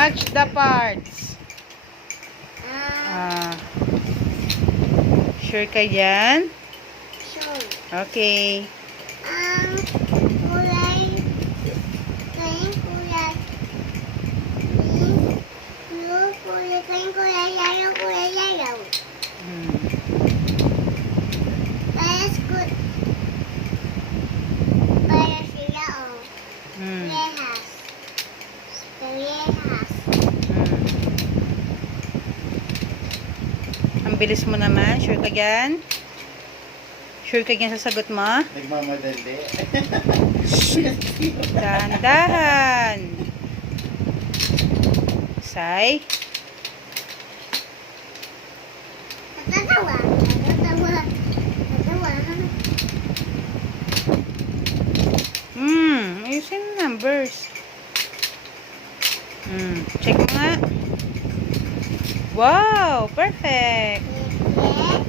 Match the parts. Sure ka dyan? Sure. Okay. Kulay. Kayong kulay. Blue kulay. Kayong kulay yellow. Kulay yellow. Parehas good. Parehas sila Parehas. Parehas. Ang bilis mo naman. Sure ka dyan? Sure ka dyan sa sagot mo? Nagmamadali. Dahan-dahan. Say. Natatawa. Natatawa. Natatawa. Ayusin yung numbers. Check mo nga. Wow, perfect. Yes.